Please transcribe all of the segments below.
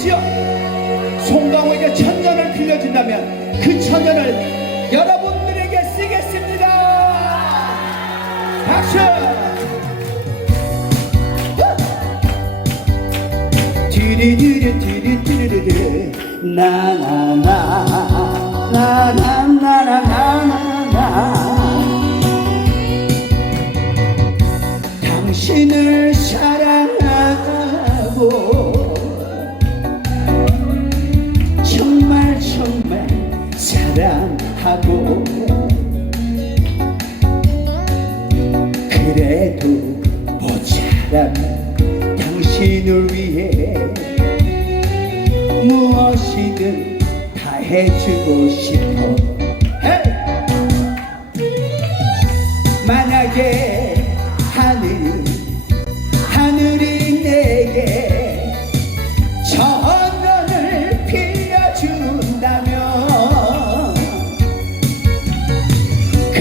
주십시오. 송강호에게 천년을 빌려준다면 그 천년을 여러분들에게 쓰겠습니다. 박수! 디리디리 디리디리디 나나나 나나나나나나 당신을 사랑하고 하고 그래도 모자란 당신을 위해 무엇이든 다 해주고 싶어! 만약에 하늘이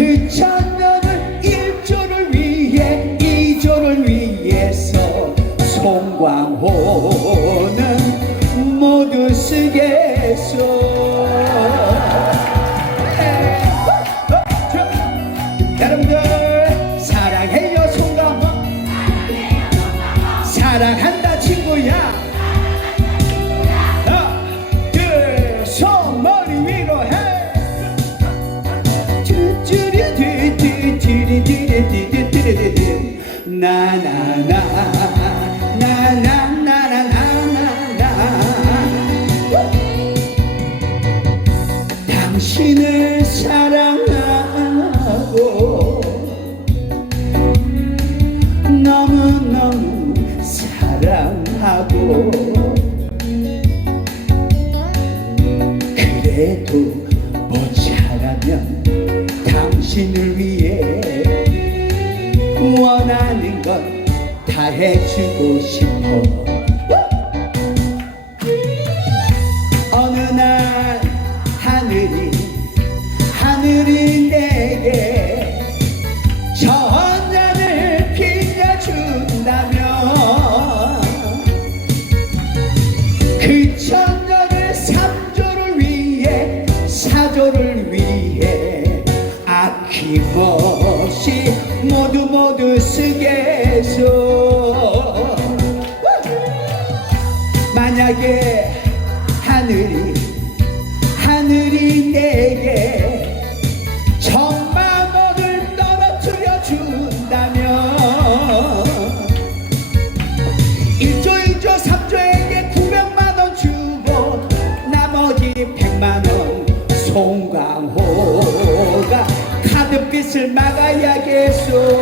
그 천년을 일조를 위해 이조를 위해서 송광호는 모두 쓰겠소. 여러분들 사랑해요 송강호. 사랑한다 친구야 나나나 나나나나나나나 당신을 사랑하고 너무너무 사랑하고 그래도 모자라면 당신을 다 해주고 싶어. 어느 날 하늘이 하늘이 내게 아낌없이 모두 모두 쓰겠소. 만약에 하늘이 하늘이 내게 천만 원을 떨어뜨려 준다면 일조일조삼조에게 900만 원 주고 나머지 100만 원 깃을 막아야겠소.